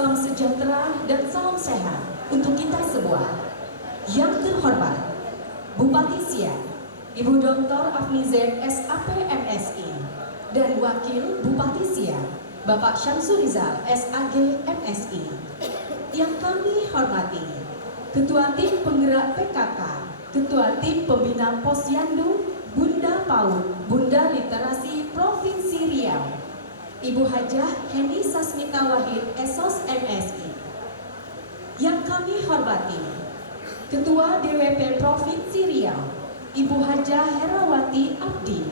salam sejahtera dan salam sehat untuk kita semua. Yang terhormat, Bupati Siak, Ibu Dr. Afnizen SAP MSI, dan Wakil Bupati Siak, Bapak Syamsurizal SAG MSI. Yang kami hormati, Ketua Tim Penggerak PKK, Ketua Tim Pembina Posyandu, Bunda PAUD, Bunda Literasi Provinsi Riau, Ibu Hajah Heni Sasmita Wahid Esos MSI. Yang kami hormati, Ketua DWP Provinsi Riau, Ibu Hajah Herawati Abdi.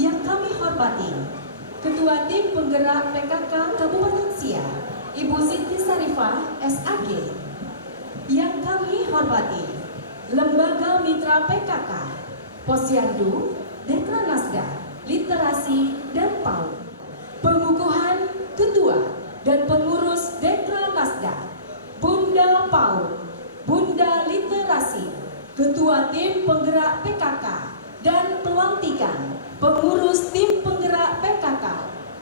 Yang kami hormati, Ketua Tim Penggerak PKK Kabupaten Siak, Ibu Siti Sarifah SAG. Yang kami hormati, Lembaga Mitra PKK, Posyandu, Dekranasda, Literasi, dan PAUD. Pengukuhan Ketua dan Pengurus Dekranasda, Bunda PAUD, Bunda Literasi, Ketua Tim Penggerak PKK, dan pelantikan Pengurus Tim Penggerak PKK,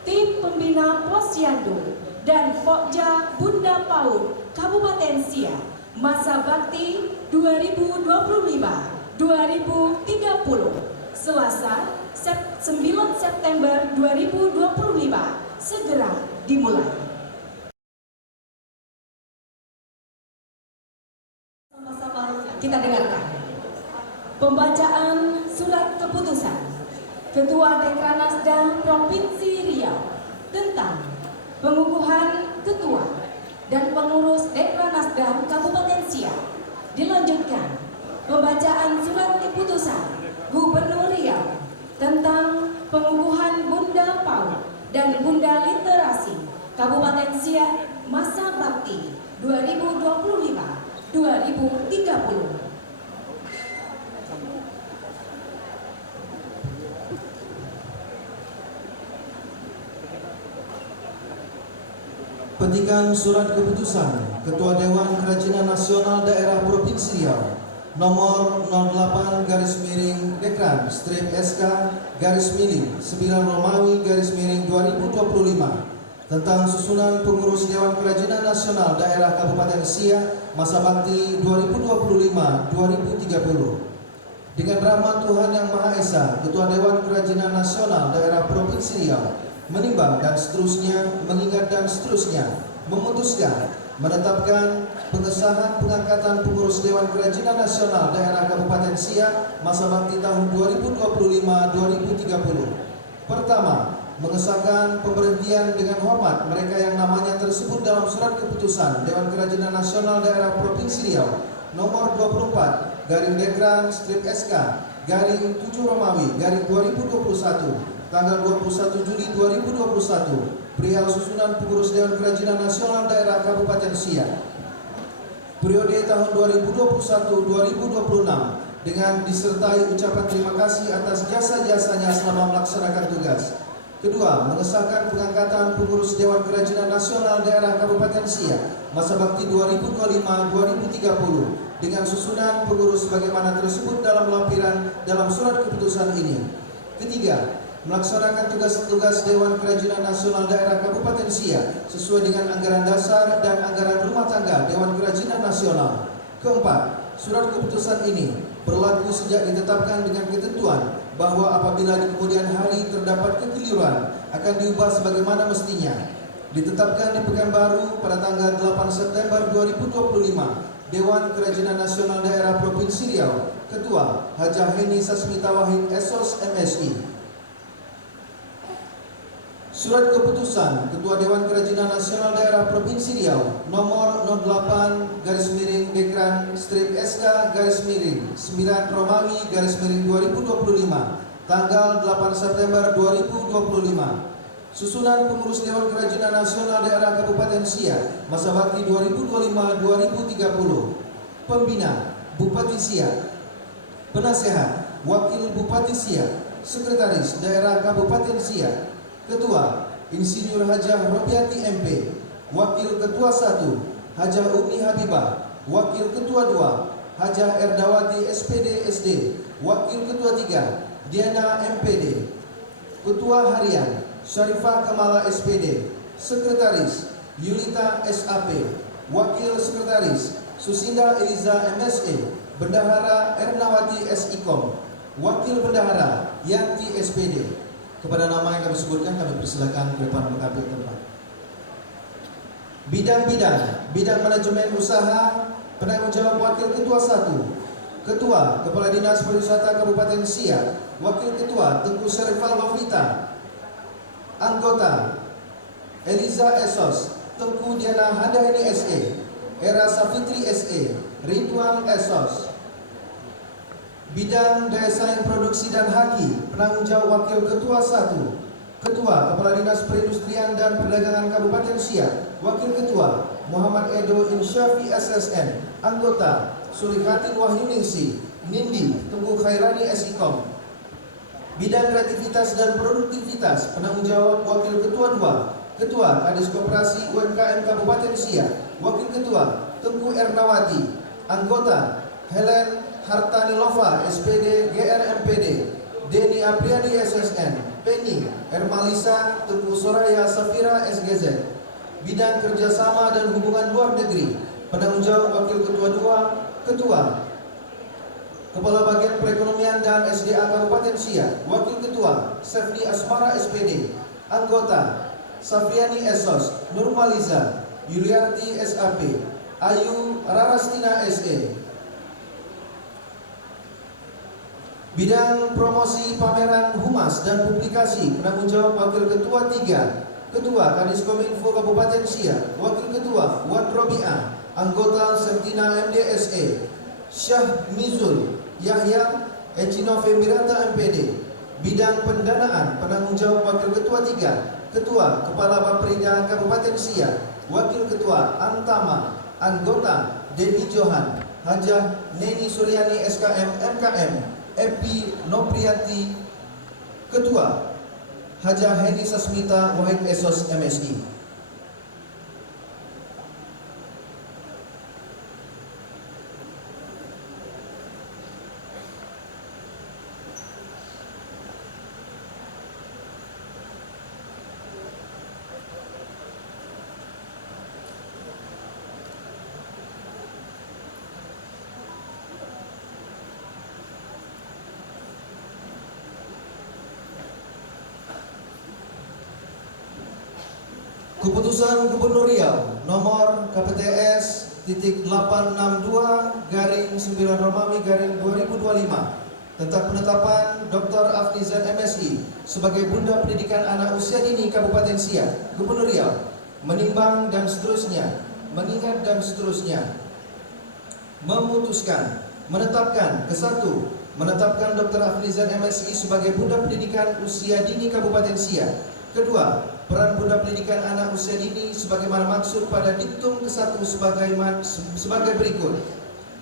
Tim Pembina Posyandu, dan Pokja Bunda PAUD Kabupaten Siak, masa bakti 2025-2030, Selasa 9 September 2025, segera dimulai. Sama-sama kita dengarkan pembacaan surat keputusan Ketua Dekranasda Provinsi Riau tentang pengukuhan Ketua dan Pengurus Dekranasda Kabupaten Siak. Dilanjutkan pembacaan surat keputusan Gubernur Riau tentang pengukuhan Bunda PAUD dan Bunda Literasi Kabupaten Siak masa bakti 2025-2030. Petikan surat keputusan Ketua Dewan Kerajinan Nasional Daerah Provinsi Riau nomor 08-Dekran-SK-9 tentang susunan pengurus Dewan Kerajinan Nasional Daerah Kabupaten Siak masa bakti 2025-2030. Dengan rahmat Tuhan Yang Maha Esa, Ketua Dewan Kerajinan Nasional Daerah Provinsi Riau menimbang dan seterusnya, mengingat dan seterusnya, memutuskan menetapkan pengesahan pengangkatan pengurus Dewan Kerajinan Nasional Daerah Kabupaten Siak masa bakti tahun 2025-2030. Pertama, mengesahkan pemberhentian dengan hormat mereka yang namanya tersebut dalam surat keputusan Dewan Kerajinan Nasional Daerah Provinsi Riau nomor 24-Dekran-SK-7 Romawi 2021 tanggal 21 Juli 2021 perihal susunan pengurus Dewan Kerajinan Nasional Daerah Kabupaten Siak periode tahun 2021-2026 dengan disertai ucapan terima kasih atas jasa-jasanya selama melaksanakan tugas. Kedua, mengesahkan pengangkatan pengurus Dewan Kerajinan Nasional Daerah Kabupaten Siak masa bakti 2025-2030 dengan susunan pengurus sebagaimana tersebut dalam lampiran dalam surat keputusan ini. Ketiga, melaksanakan tugas-tugas Dewan Kerajinan Nasional Daerah Kabupaten Siak sesuai dengan anggaran dasar dan anggaran rumah tangga Dewan Kerajinan Nasional. Keempat, surat keputusan ini berlaku sejak ditetapkan dengan ketentuan bahwa apabila di kemudian hari terdapat kekeliruan akan diubah sebagaimana mestinya. Ditetapkan di Pekanbaru pada tanggal 8 September 2025, Dewan Kerajinan Nasional Daerah Provinsi Riau, Ketua Hajah Heni Sasmita Wahid Esos MSI. Surat keputusan Ketua Dewan Kerajinan Nasional Daerah Provinsi Riau nomor 08-SK-9 Romawi 2025 tanggal 8 September 2025. Susunan pengurus Dewan Kerajinan Nasional Daerah Kabupaten Siak masa bakti 2025-2030. Pembina Bupati Siak, Penasehat Wakil Bupati Siak, Sekretaris Daerah Kabupaten Siak, Ketua Insinyur Hajah Robiati MP, Wakil Ketua 1 Hajah Umi Habibah, Wakil Ketua 2 Hajah Erdawati SPD SD, Wakil Ketua 3 Diana MPD, Ketua Harian Syarifah Kamala SPD, Sekretaris Yulita SAP, Wakil Sekretaris Susinda Eliza MSE, Bendahara Ernawati SIKOM, Wakil Bendahara Yanti SPD. Kepada nama yang kami sebutkan kami persilakan ke depan mengambil tempat. Bidang manajemen usaha, penanggung jawab Wakil Ketua 1, Ketua Kepala Dinas Pariwisata Kabupaten Siak, Wakil Ketua Tengku Syarifah Lovita, Anggota Eliza Esos, Tengku Diana Handayani SE, Era Safitri SE, Ridwan Esos. Bidang Daya Saing Produksi dan Haki, penanggung jawab Wakil Ketua 1, Ketua Kepala Dinas Perindustrian dan Perdagangan Kabupaten Siak, Wakil Ketua Muhammad Edo Insyafi SSN, Anggota Sulihatin Wahyuningsi, Nindi Tengku Khairani SIKOM. Bidang Kreativitas dan Produktivitas, penanggung jawab Wakil Ketua 2, Ketua Kadis Koperasi UMKM Kabupaten Siak, Wakil Ketua Tengku Ernawati, Anggota Helen Hartani Lova SPD GRMPD, Deni Apriani SSN, Penny Ermalisa Tengku Soraya Safira SGZ. Bidang Kerjasama dan Hubungan Luar Negeri, penanggung jawab Wakil Ketua 2, Ketua Kepala Bagian Perekonomian dan SDA Kabupaten Siak, Wakil Ketua Sefni Asmara SPD, Anggota Safriani Esos, Nurmaliza, Yuliarti SAP, Ayu Rarastina SE. Bidang Promosi Pameran Humas dan Publikasi, penanggung jawab Wakil Ketua 3, Ketua Kadis Kominfo Kabupaten Siak, Wakil Ketua Wan Robi'ah, Anggota Septina MDSE, Syah Mizul Yahya Echinove Mirata MPD. Bidang Pendanaan, penanggung jawab Wakil Ketua 3, Ketua Kepala Baperida Kabupaten Siak, Wakil Ketua Antama, Anggota Devi Johan, Hajah Neni Suryani SKM MKM, Epi Nopriati, Ketua Hajah Heni Sasmita Wahid Esos MSI. Keputusan Gubernur Riau nomor KPTS titik 862 garing 9 Romawi garing 2025 tentang penetapan Dr. Afnizan MSI sebagai Bunda Pendidikan Anak Usia Dini Kabupaten Siak, Gubernur Riau, menimbang dan seterusnya, mengingat dan seterusnya, memutuskan menetapkan kesatu, menetapkan Dr. Afnizan MSI sebagai Bunda Pendidikan Usia Dini Kabupaten Siak. Kedua, peran Bunda Pendidikan Anak Usia Dini sebagaimana maksud pada diktum ke-1 sebagai berikut.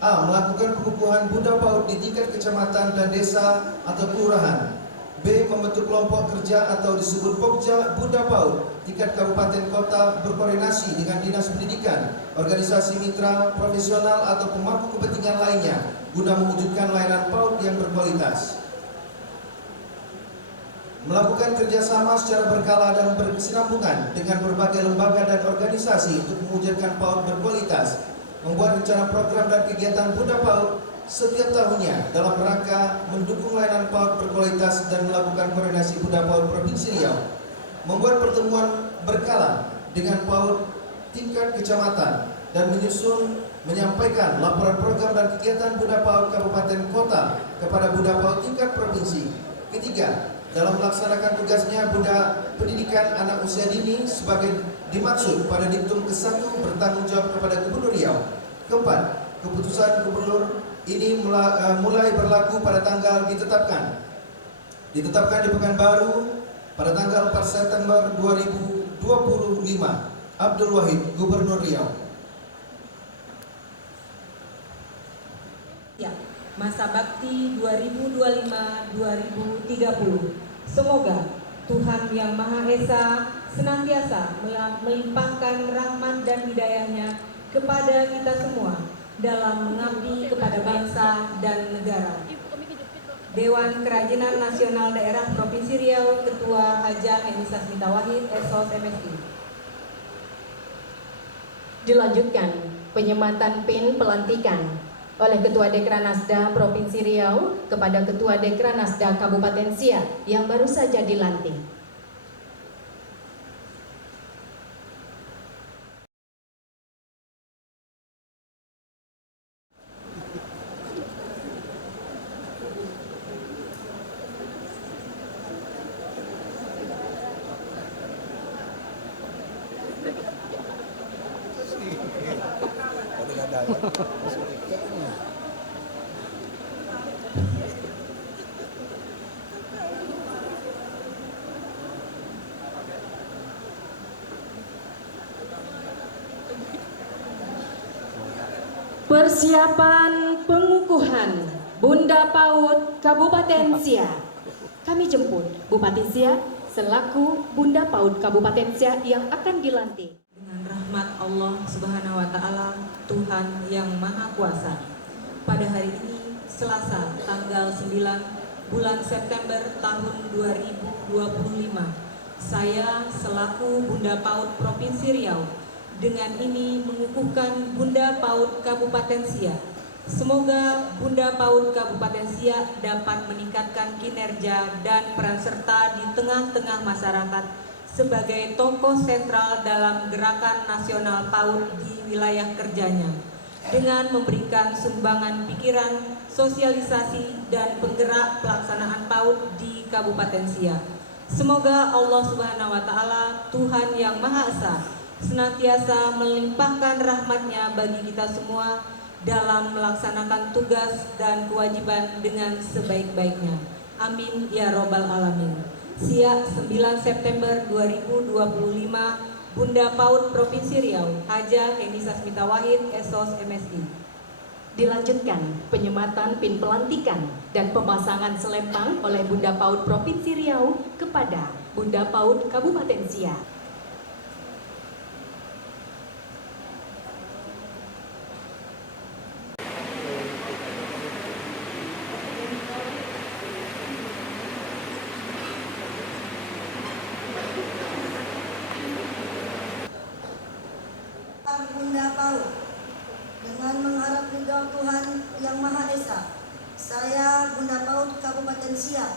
A. Melakukan pengukuhan Bunda PAUD di tingkat kecamatan dan desa atau kelurahan. B. Membentuk kelompok kerja atau disebut Pokja Bunda PAUD tingkat kabupaten kota berkoordinasi dengan Dinas Pendidikan, organisasi mitra, profesional atau pemangku kepentingan lainnya guna mewujudkan layanan PAUD yang berkualitas. Melakukan kerjasama secara berkala dan berkesinambungan dengan berbagai lembaga dan organisasi untuk mewujudkan PAUD berkualitas, membuat rencana program dan kegiatan Bunda PAUD setiap tahunnya dalam rangka mendukung layanan PAUD berkualitas dan melakukan koordinasi Bunda PAUD Provinsi Riau, membuat pertemuan berkala dengan PAUD tingkat kecamatan dan menyampaikan laporan program dan kegiatan Bunda PAUD Kabupaten Kota kepada Bunda PAUD tingkat provinsi. Ketiga, dalam melaksanakan tugasnya Bunda Pendidikan Anak Usia Dini sebagai dimaksud pada diktum ke-1 bertanggung jawab kepada Gubernur Riau. Keempat, keputusan Gubernur ini mulai berlaku pada tanggal ditetapkan di Pekanbaru pada tanggal 4 September 2025. Abdul Wahid, Gubernur Riau. Ya, masa bakti 2025-2030. Semoga Tuhan Yang Maha Esa senantiasa melimpahkan rahmat dan hidayahnya kepada kita semua dalam mengabdi kepada bangsa dan negara. Dewan Kerajinan Nasional Daerah Provinsi Riau, Ketua Hajah Heni Sasmita Wahid, Esos MSI. Dilanjutkan penyematan PIN pelantikan oleh Ketua Dekranasda Provinsi Riau kepada Ketua Dekranasda Kabupaten Siak yang baru saja dilantik. Persiapan pengukuhan Bunda PAUD Kabupaten Siak. Kami jemput Bupati Siak selaku Bunda PAUD Kabupaten Siak yang akan dilantik. Dengan rahmat Allah Subhanahu wa Ta'ala, Tuhan yang Maha Kuasa, pada hari ini Selasa tanggal 9 bulan September tahun 2025, saya selaku Bunda PAUD Provinsi Riau dengan ini mengukuhkan Bunda PAUD Kabupaten Siak. Semoga Bunda PAUD Kabupaten Siak dapat meningkatkan kinerja dan peran serta di tengah-tengah masyarakat sebagai tokoh sentral dalam gerakan nasional PAUD di wilayah kerjanya, dengan memberikan sumbangan pikiran, sosialisasi, dan penggerak pelaksanaan PAUD di Kabupaten Siak. Semoga Allah Subhanahu wa Ta'ala, Tuhan yang Maha Esa, senantiasa melimpahkan rahmatnya bagi kita semua dalam melaksanakan tugas dan kewajiban dengan sebaik-baiknya. Amin ya robbal alamin. Siak 9 September 2025, Bunda PAUD Provinsi Riau, Haja Heni Sasmita Wahid, Esos MSI. Dilanjutkan penyematan PIN pelantikan dan pemasangan selempang oleh Bunda PAUD Provinsi Riau kepada Bunda PAUD Kabupaten Siak. Bunda PAUD, dengan mengharap ridho Tuhan Yang Maha Esa, saya Bunda PAUD Kabupaten Siak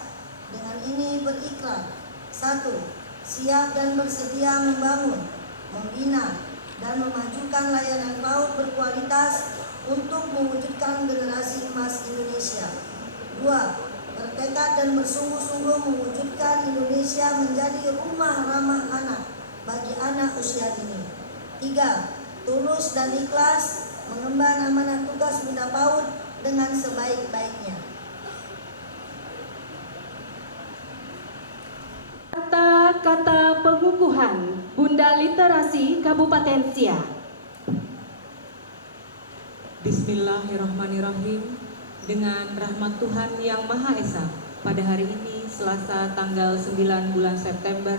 dengan ini berikrar: 1. Siap dan bersedia membangun, membina, dan memajukan layanan PAUD berkualitas untuk mewujudkan generasi emas Indonesia. 2. Bertekad dan bersungguh-sungguh mewujudkan Indonesia menjadi rumah ramah anak bagi anak usia dini. 3. Tulus dan ikhlas mengemban amanah tugas Bunda PAUD dengan sebaik-baiknya. Kata-kata pengukuhan Bunda Literasi Kabupaten Siak. Bismillahirrahmanirrahim. Dengan rahmat Tuhan yang Maha Esa, pada hari ini Selasa tanggal 9 bulan September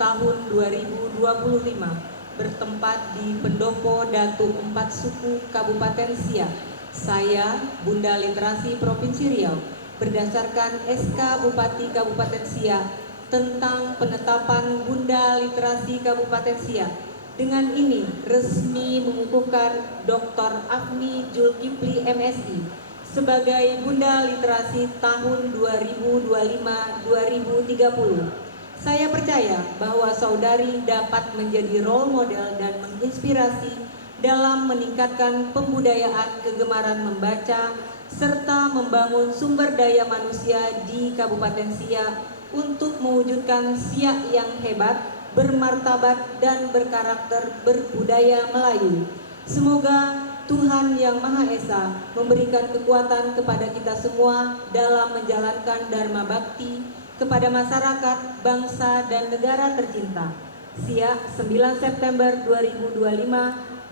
tahun 2025, bertempat di Pendopo Datu Empat Suku Kabupaten Siak, saya Bunda Literasi Provinsi Riau berdasarkan SK Bupati Kabupaten Siak tentang penetapan Bunda Literasi Kabupaten Siak, dengan ini resmi mengukuhkan Dr. Afni Julkipli MSI sebagai Bunda Literasi tahun 2025-2030. Saya percaya bahwa saudari dapat menjadi role model dan menginspirasi dalam meningkatkan pembudayaan kegemaran membaca serta membangun sumber daya manusia di Kabupaten Siak untuk mewujudkan Siak yang hebat, bermartabat, dan berkarakter berbudaya Melayu. Semoga Tuhan Yang Maha Esa memberikan kekuatan kepada kita semua dalam menjalankan Dharma Bakti kepada masyarakat, bangsa, dan negara tercinta. Siak 9 September 2025,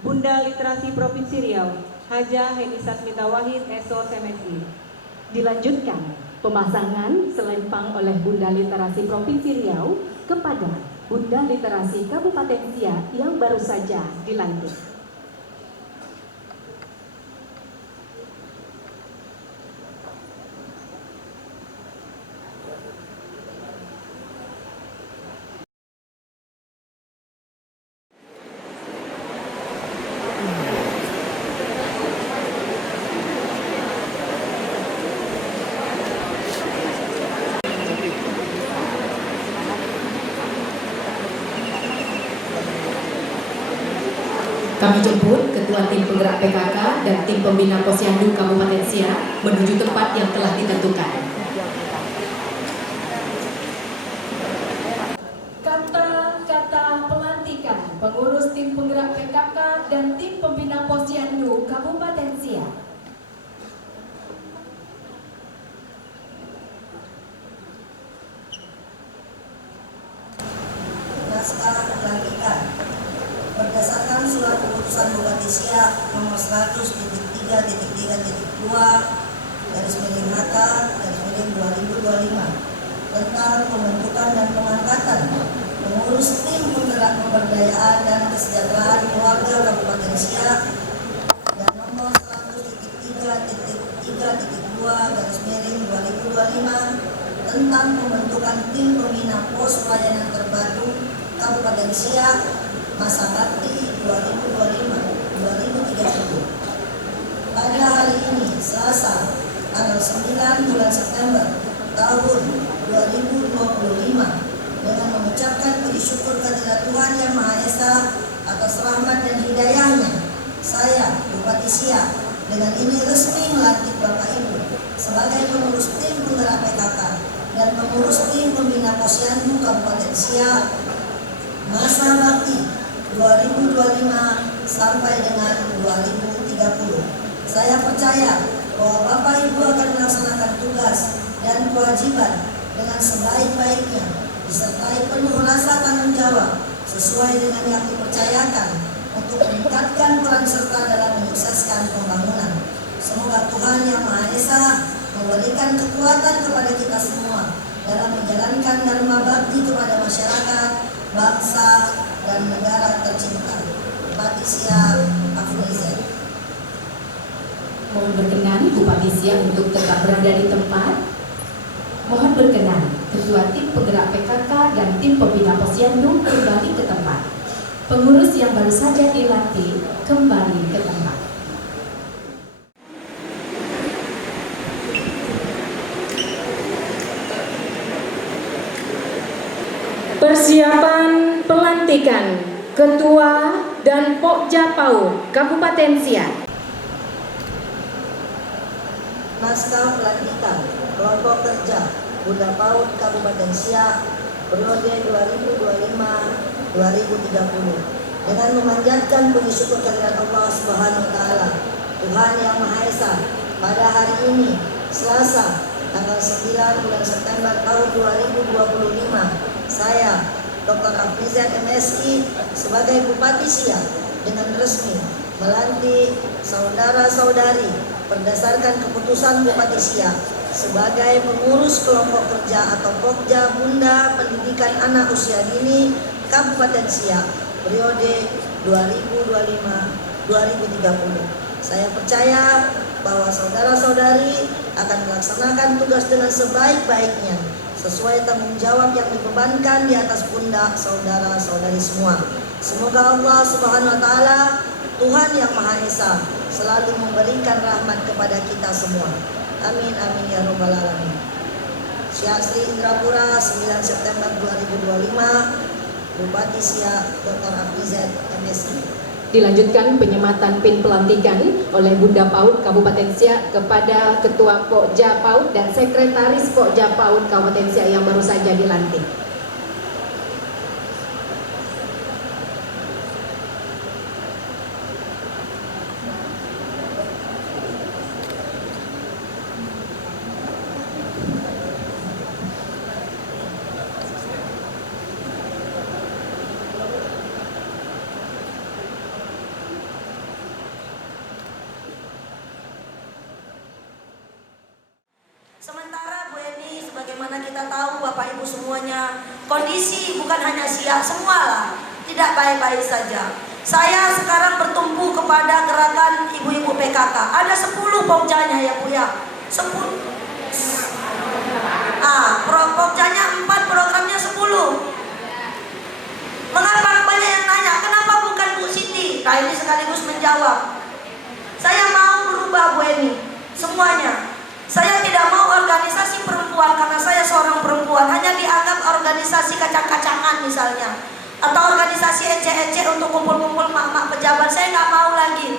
Bunda Literasi Provinsi Riau, Haja Heni Sasmita Wahid, Esos MSI. Dilanjutkan pemasangan selempang oleh Bunda Literasi Provinsi Riau kepada Bunda Literasi Kabupaten Siak yang baru saja dilantik. Kami jemput Ketua Tim Penggerak PKK dan Tim Pembina Posyandu Kabupaten Siak menuju tempat yang telah ditentukan. Kata-kata pelantikan pengurus Tim Penggerak PKK dan Tim Pembina Posyandu Kabupaten Siak. Naskah pelantikan berdasarkan surat keputusan Bupati Siak nomor 100.3.3.2 garis miring HK garis miring 2025 tentang pembentukan dan pengangkatan pengurus tim penggerak pemberdayaan dan kesejahteraan keluarga Kabupaten Siak dan nomor 100.3.3.2 garis miring 2025 tentang pembentukan tim pembina pos pelayanan terpadu Kabupaten Siak masa bakti 2025-2030. Pada hari ini, Selasa, tanggal 9 bulan September tahun 2025, dengan mengucapkan puji syukur kehadirat Tuhan Yang Maha Esa atas rahmat dan hidayahnya, saya, Bupati Siak, dengan ini resmi melantik Bapak Ibu sebagai pengurus tim penggerak PKK dan pengurus tim pembina Posyandu Kabupaten Siak masa bakti 2025 sampai dengan 2030. Saya percaya bahwa Bapak Ibu akan melaksanakan tugas dan kewajiban dengan sebaik-baiknya, disertai penuh rasa tanggung jawab sesuai dengan yang dipercayakan untuk meningkatkan peran serta dalam menyukseskan pembangunan. Semoga Tuhan Yang Maha Esa memberikan kekuatan kepada kita semua dalam menjalankan dharma bakti kepada masyarakat, bangsa, dan negara tercinta. Bupati Siak Afrizal. Mohon berkenan Bupati Siak untuk tetap berada di tempat. Mohon berkenan Ketua Tim Penggerak PKK dan Tim Pembina Posyandu kembali ke tempat. Pengurus yang baru saja dilantik kembali ke tempat. Persiapan pelantikan Ketua dan Pokja PAUD Kabupaten Siak. Naskah pelantikan kelompok kerja Bunda PAUD Kabupaten Siak periode 2025-2030 dengan memanjatkan puji syukur kehadirat Allah Subhanahu wa taala Tuhan Yang Maha Esa pada hari ini Selasa tanggal 9 bulan September tahun 2025 saya Dr. Afrizal MSI sebagai Bupati Siak dengan resmi melantik saudara-saudari berdasarkan keputusan Bupati Siak sebagai pengurus kelompok kerja atau Pokja Bunda Pendidikan Anak Usia Dini Kabupaten Siak periode 2025-2030. Saya percaya bahwa saudara-saudari akan melaksanakan tugas dengan sebaik-baiknya sesuai tanggung jawab yang dibebankan di atas pundak saudara-saudari semua. Semoga Allah Subhanahu wa taala Tuhan Yang Maha Esa selalu memberikan rahmat kepada kita semua. Amin amin ya rabbal alamin. Siak Sri Indrapura 9 September 2025, Bupati Siak Dr. Afrizal MSI. Dilanjutkan penyematan pin pelantikan oleh Bunda PAUD Kabupaten Siak kepada Ketua Pokja PAUD dan Sekretaris Pokja PAUD Kabupaten Siak yang baru saja dilantik. Sementara Bu Eni, sebagaimana kita tahu Bapak Ibu semuanya, kondisi bukan hanya Siak, semualah tidak baik-baik saja. Saya sekarang bertumpu kepada gerakan ibu-ibu PKK. Ada 10 pokjanya ya Bu ya. 10. Pokjanya 4, programnya 10. Mengapa banyak yang nanya, kenapa bukan Bu Siti? Nah ini sekaligus menjawab. Saya mau berubah Bu Eni, semuanya. Saya tidak mau organisasi perempuan karena saya seorang perempuan hanya dianggap organisasi kacang-kacangan misalnya. atau organisasi ece-ece untuk kumpul-kumpul mak-mak pejabat. Saya nggak mau lagi.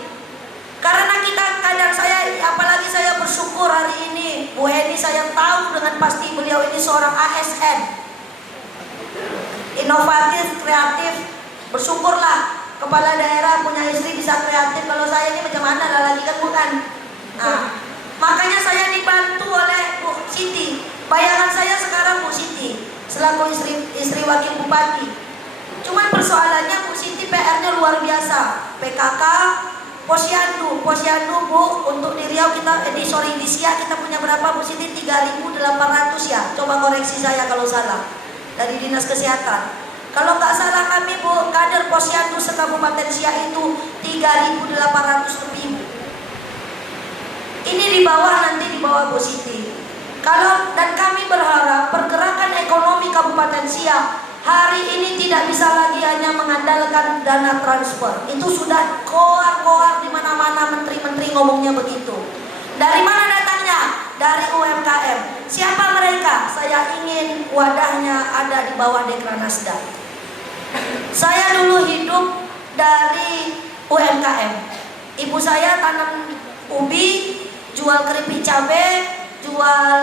Karena kita kadang apalagi saya bersyukur hari ini Bu Eni, saya tahu dengan pasti beliau ini seorang ASN, inovatif, kreatif. Bersyukurlah kepala daerah punya istri bisa kreatif. Kalau saya ini macam mana lah lagi kan bukan. Nah, makanya saya dibantu oleh Bu Siti. Bayangan saya sekarang Bu Siti selaku istri wakil bupati. Cuman persoalannya Bu Siti PR-nya luar biasa. PKK, Posyandu Bu, untuk di Riau di Siak kita punya berapa Bu Siti? 3.800 ya. Coba koreksi saya kalau salah. Dari Dinas Kesehatan. Kalau nggak salah kami Bu, kader Posyandu sekabupaten Siak itu 3.800 lebih. Ini di bawah Bu Siti. Dan kami berharap pergerakan ekonomi Kabupaten Siak hari ini tidak bisa lagi hanya mengandalkan dana transfer. Itu sudah koar-koar di mana-mana, menteri-menteri ngomongnya begitu. Dari mana datangnya? Dari UMKM. Siapa mereka? Saya ingin wadahnya ada di bawah Dekranasda. Saya dulu hidup dari UMKM. Ibu saya tanam ubi, jual keripik cabai, jual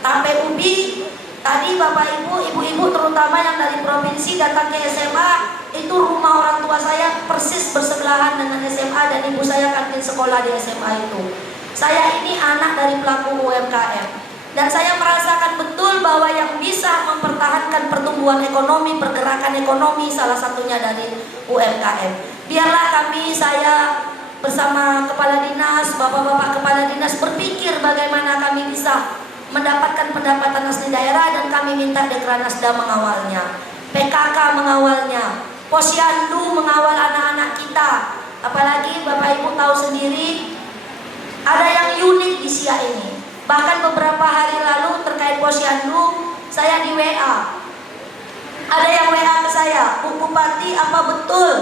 tape ubi. Tadi Bapak Ibu, ibu-ibu terutama yang dari provinsi datang ke SMA, itu rumah orang tua saya persis bersebelahan dengan SMA dan ibu saya kantin sekolah di SMA itu. Saya ini anak dari pelaku UMKM dan saya merasakan betul bahwa yang bisa mempertahankan pertumbuhan ekonomi, pergerakan ekonomi salah satunya dari UMKM. Biarlah saya bersama kepala dinas, bapak-bapak kepala dinas berpikir bagaimana kami bisa mendapatkan pendapatan asli daerah, dan kami minta Dekranasda mengawalnya, PKK mengawalnya, Posyandu mengawal anak-anak kita. Apalagi Bapak Ibu tahu sendiri ada yang unik di Siak ini. Bahkan beberapa hari lalu terkait Posyandu saya di WA. Ada yang WA ke saya, Bu Bupati apa betul?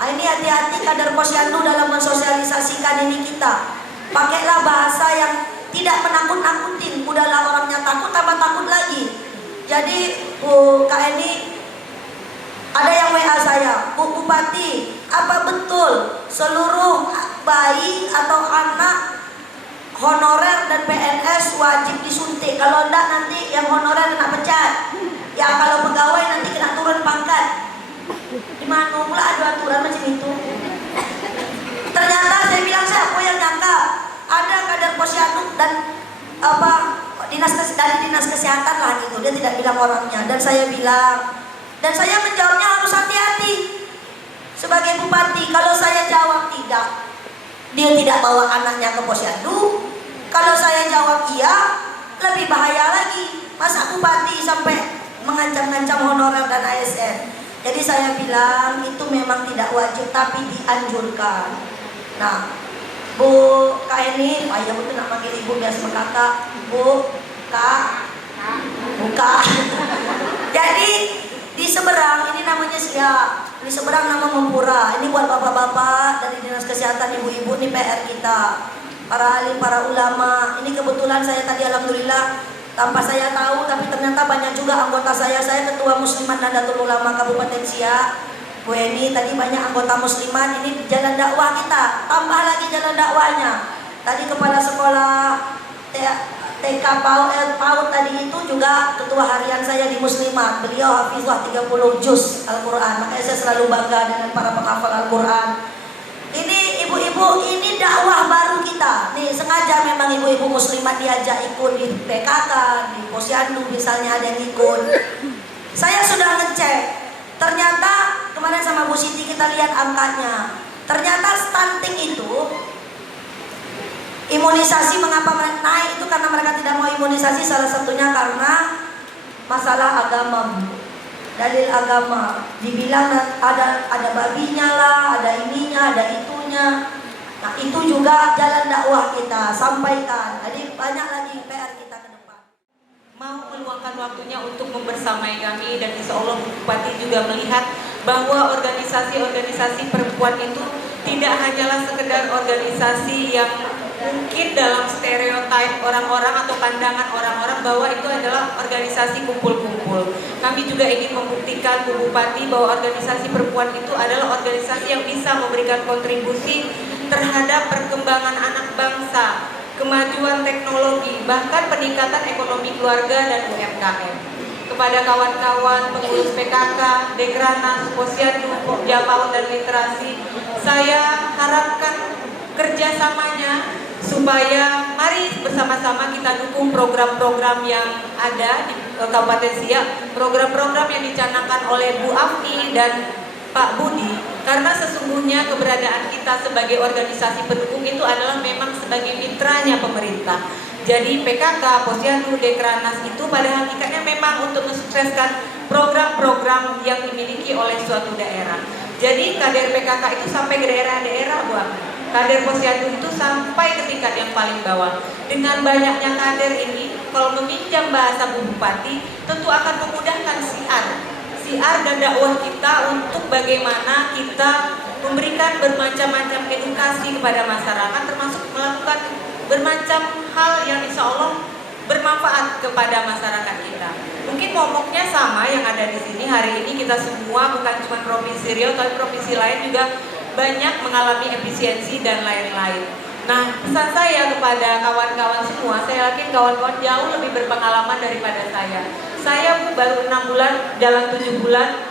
Ini hati-hati kader Posyandu dalam mensosialisasikan ini kita. Pakailah bahasa yang tidak menakut-nakutin. Udahlah orangnya takut tambah takut lagi. Jadi Bu Kak Eni, ada yang WA saya, Bu Bupati, apa betul seluruh bayi atau anak honorer dan PNS wajib disuntik? Kalau enggak nanti yang honorer kena pecat. Ya kalau pegawai nanti kena turun pangkat. Gimana pula ada aturan macam itu? Ternyata saya bilang, siapa yang nyangka ada kader Posyandu dan dari dinas kesehatan lah gitu. Dia tidak bilang orangnya, dan saya bilang, dan saya menjawabnya harus hati-hati sebagai bupati. Kalau saya jawab tidak, dia tidak bawa anaknya ke Posyandu. Kalau saya jawab iya, lebih bahaya lagi. Masa bupati sampai mengancam-ngancam honorer dan ASN? Jadi saya bilang itu memang tidak wajib tapi dianjurkan. Nah, Bu Kak Eni, ayah betul nak panggil ibu biasa berkata, Bu Kak, buka. Jadi di seberang ini namanya Siak, di seberang nama Mempura. Ini buat bapak-bapak dari dinas kesehatan, ibu-ibu, ini PR kita, para alim, para ulama. Ini kebetulan saya tadi alhamdulillah tanpa saya tahu, tapi ternyata banyak juga anggota saya ketua Muslimat Nahdlatul Ulama Kabupaten Siak. Bu Eni tadi banyak anggota muslimat, ini jalan dakwah kita, tambah lagi jalan dakwahnya. Tadi kepala sekolah TK PAUD tadi itu juga ketua harian saya di muslimat. Beliau hafizah 30 juz Al-Quran, makanya saya selalu bangga dengan para penghafal Al-Quran. Ini ibu-ibu, ini dakwah baru kita. Nih sengaja memang ibu-ibu muslimat diajak ikut di PKK, di Posyandu misalnya ada yang ikut. Saya sudah ngecek. Ternyata kemarin sama Bu Siti kita lihat angkanya. Ternyata stunting itu, imunisasi mengapa naik itu karena mereka tidak mau imunisasi, salah satunya karena masalah agama. Dalil agama, dibilang ada babinya lah, ada ininya, ada itunya. Nah itu juga jalan dakwah kita sampaikan. Jadi banyak lagi PR kita ke depan. Mau meluangkan waktunya untuk membersamai kami, dan insya Allah Bupati juga melihat bahwa organisasi-organisasi perempuan itu tidak hanyalah sekedar organisasi yang mungkin dalam stereotip orang-orang atau pandangan orang-orang bahwa itu adalah organisasi kumpul-kumpul. Kami juga ingin membuktikan Bu Bupati bahwa organisasi perempuan itu adalah organisasi yang bisa memberikan kontribusi terhadap perkembangan anak bangsa, kemajuan teknologi, bahkan peningkatan ekonomi keluarga dan UMKM. Kepada kawan-kawan pengurus PKK, Dekranas, Posyandu, Pokja PAUD dan Literasi, saya harapkan kerjasamanya supaya mari bersama-sama kita dukung program-program yang ada di Kabupaten Siak, program-program yang dicanangkan oleh Bu Afni dan Pak Budi, karena sesungguhnya keberadaan kita sebagai organisasi pendukung itu adalah memang sebagai mitranya pemerintah. Jadi PKK, Posyandu, Dekranas itu pada hakikatnya memang untuk mensukseskan program-program yang dimiliki oleh suatu daerah. Jadi kader PKK itu sampai ke daerah-daerah, Bu Afni. Kader Posyandu itu sampai ke tingkat yang paling bawah. Dengan banyaknya kader ini, kalau meminjam bahasa Bu Bupati, tentu akan memudahkan siar dan dakwah kita untuk bagaimana kita memberikan bermacam-macam edukasi kepada masyarakat, termasuk melakukan bermacam hal yang insya Allah bermanfaat kepada masyarakat kita. Mungkin momoknya sama yang ada di sini hari ini, kita semua bukan cuma Provinsi Riau, tapi provinsi lain juga banyak mengalami efisiensi dan lain-lain. Nah, pesan saya kepada kawan-kawan semua, saya yakin kawan-kawan jauh lebih berpengalaman daripada saya. Saya baru 6 bulan, jalan 7 bulan,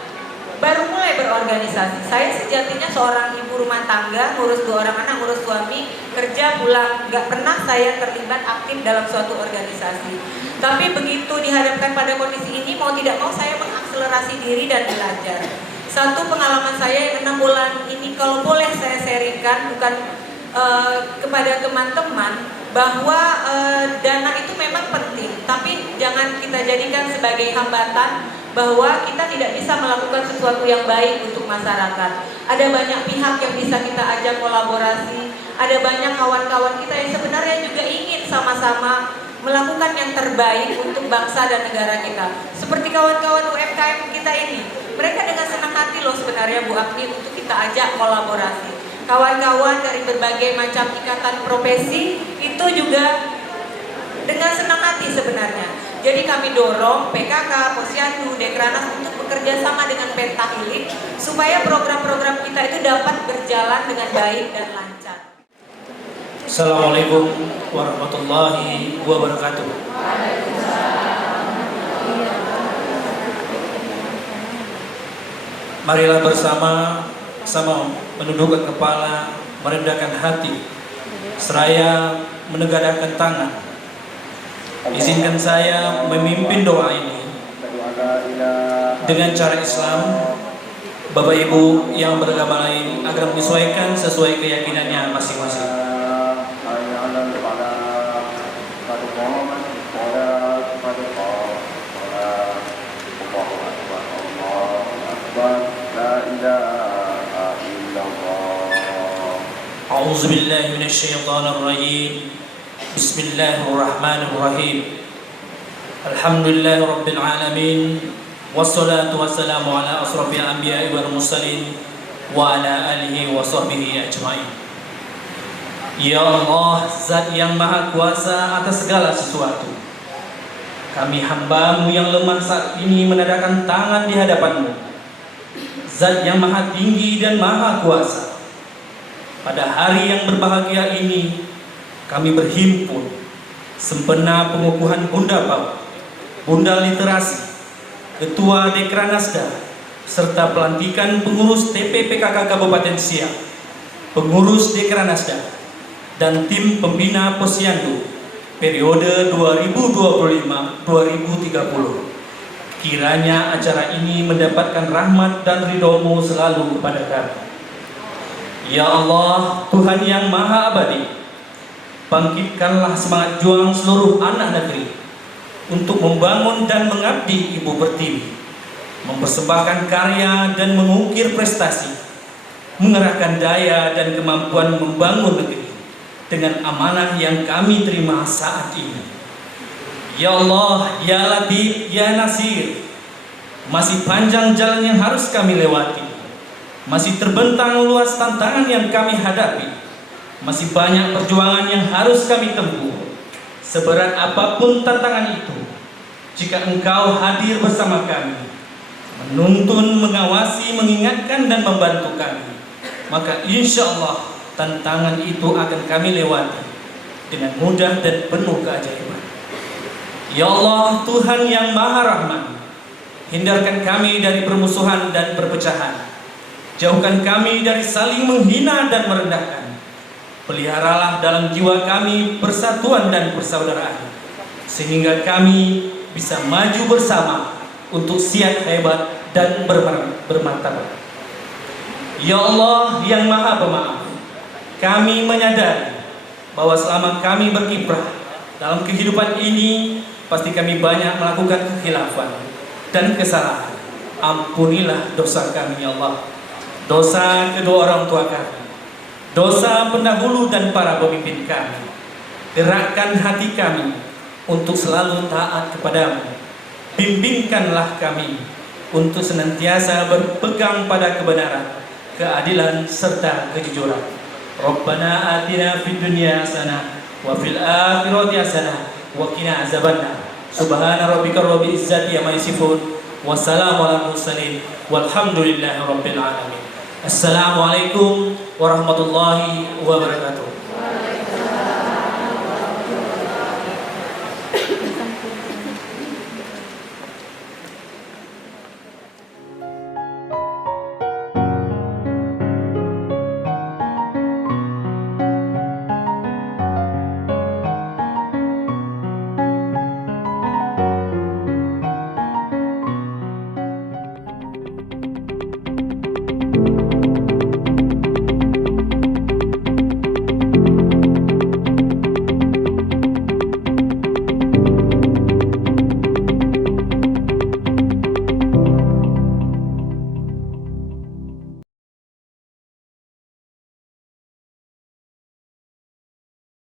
baru mulai berorganisasi. Saya sejatinya seorang ibu rumah tangga, ngurus 2 orang anak, ngurus suami, kerja pulang, nggak pernah saya terlibat aktif dalam suatu organisasi. Tapi begitu dihadapkan pada kondisi ini, mau tidak mau saya mengakselerasi diri dan belajar. Satu pengalaman saya yang 6 bulan ini, kalau boleh saya sharingkan, bukan kepada teman-teman, bahwa dana itu memang penting, tapi jangan kita jadikan sebagai hambatan bahwa kita tidak bisa melakukan sesuatu yang baik untuk masyarakat. Ada banyak pihak yang bisa kita ajak kolaborasi, ada banyak kawan-kawan kita yang sebenarnya juga ingin sama-sama melakukan yang terbaik untuk bangsa dan negara kita. Seperti kawan-kawan UMKM kita ini, mereka dengan senang hati loh sebenarnya Bu Afni untuk kita ajak kolaborasi. Kawan-kawan dari berbagai macam ikatan profesi itu juga dengan senang hati sebenarnya. Jadi kami dorong PKK, Posyandu, Dekranas untuk bekerja sama dengan Pentahilik supaya program-program kita itu dapat berjalan dengan baik dan lancar. Assalamualaikum warahmatullahi wabarakatuh. Marilah bersama-sama menundukkan kepala, merendahkan hati, seraya menegakkan tangan. Izinkan saya memimpin doa ini dengan cara Islam. Bapak Ibu yang beragama lain agar menyesuaikan sesuai keyakinannya masing-masing. A'udzubillahi minasyaitonirrajim. Bismillahirrahmanirrahim. Alhamdulillahirabbil alamin. Wassalatu wassalamu ala asrafil anbiya'i wal mursalin wa ala alihi wa sahbihi ajmain. Ya Allah, Zat yang Maha Kuasa atas segala sesuatu, kami hamba-Mu yang lemah saat ini menadahkan tangan di hadapan-Mu. Zat yang Maha Tinggi dan Maha Kuasa, pada hari yang berbahagia ini kami berhimpun sempena pengukuhan Bunda PAUD, Bunda Literasi, Ketua Dekranasda, serta pelantikan pengurus TPPKK Kabupaten Siak, pengurus Dekranasda, dan tim pembina Posyandu periode 2025-2030. Kiranya acara ini mendapatkan rahmat dan ridho-Mu selalu kepada kami. Ya Allah, Tuhan yang Maha Abadi, bangkitkanlah semangat juang seluruh anak negeri untuk membangun dan mengabdi Ibu Pertiwi, mempersembahkan karya dan mengukir prestasi, mengerahkan daya dan kemampuan membangun negeri dengan amanah yang kami terima saat ini. Ya Allah, Ya Latif, Ya Nasir, masih panjang jalan yang harus kami lewati, masih terbentang luas tantangan yang kami hadapi. Masih banyak perjuangan yang harus kami tempuh. Seberat apapun tantangan itu, jika Engkau hadir bersama kami, menuntun, mengawasi, mengingatkan dan membantu kami, maka insya Allah tantangan itu akan kami lewati dengan mudah dan penuh keajaiban. Ya Allah, Tuhan yang Maha Rahman, hindarkan kami dari permusuhan dan perpecahan. Jauhkan kami dari saling menghina dan merendahkan. Peliharalah dalam jiwa kami persatuan dan persaudaraan, sehingga kami bisa maju bersama untuk siap, hebat, dan bermartabat. Ya Allah yang Maha Pemaaf, kami menyadari bahwa selama kami berkiprah dalam kehidupan ini, pasti kami banyak melakukan kekhilafan dan kesalahan. Ampunilah dosa kami ya Allah, dosa kedua orang tua kami, dosa pendahulu dan para pemimpin kami. Gerakkan hati kami untuk selalu taat kepadamu. Bimbingkanlah kami untuk senantiasa berpegang pada kebenaran, keadilan serta kejujuran. Rabbana atina fid dunya hasanah wa fil akhirati hasanah wa qina azabannar. Subhana rabbika rabbil izzati amma yasifun. Wassalamu ala mursalin walhamdulillahi rabbil alamin. Assalamualaikum warahmatullahi wabarakatuh.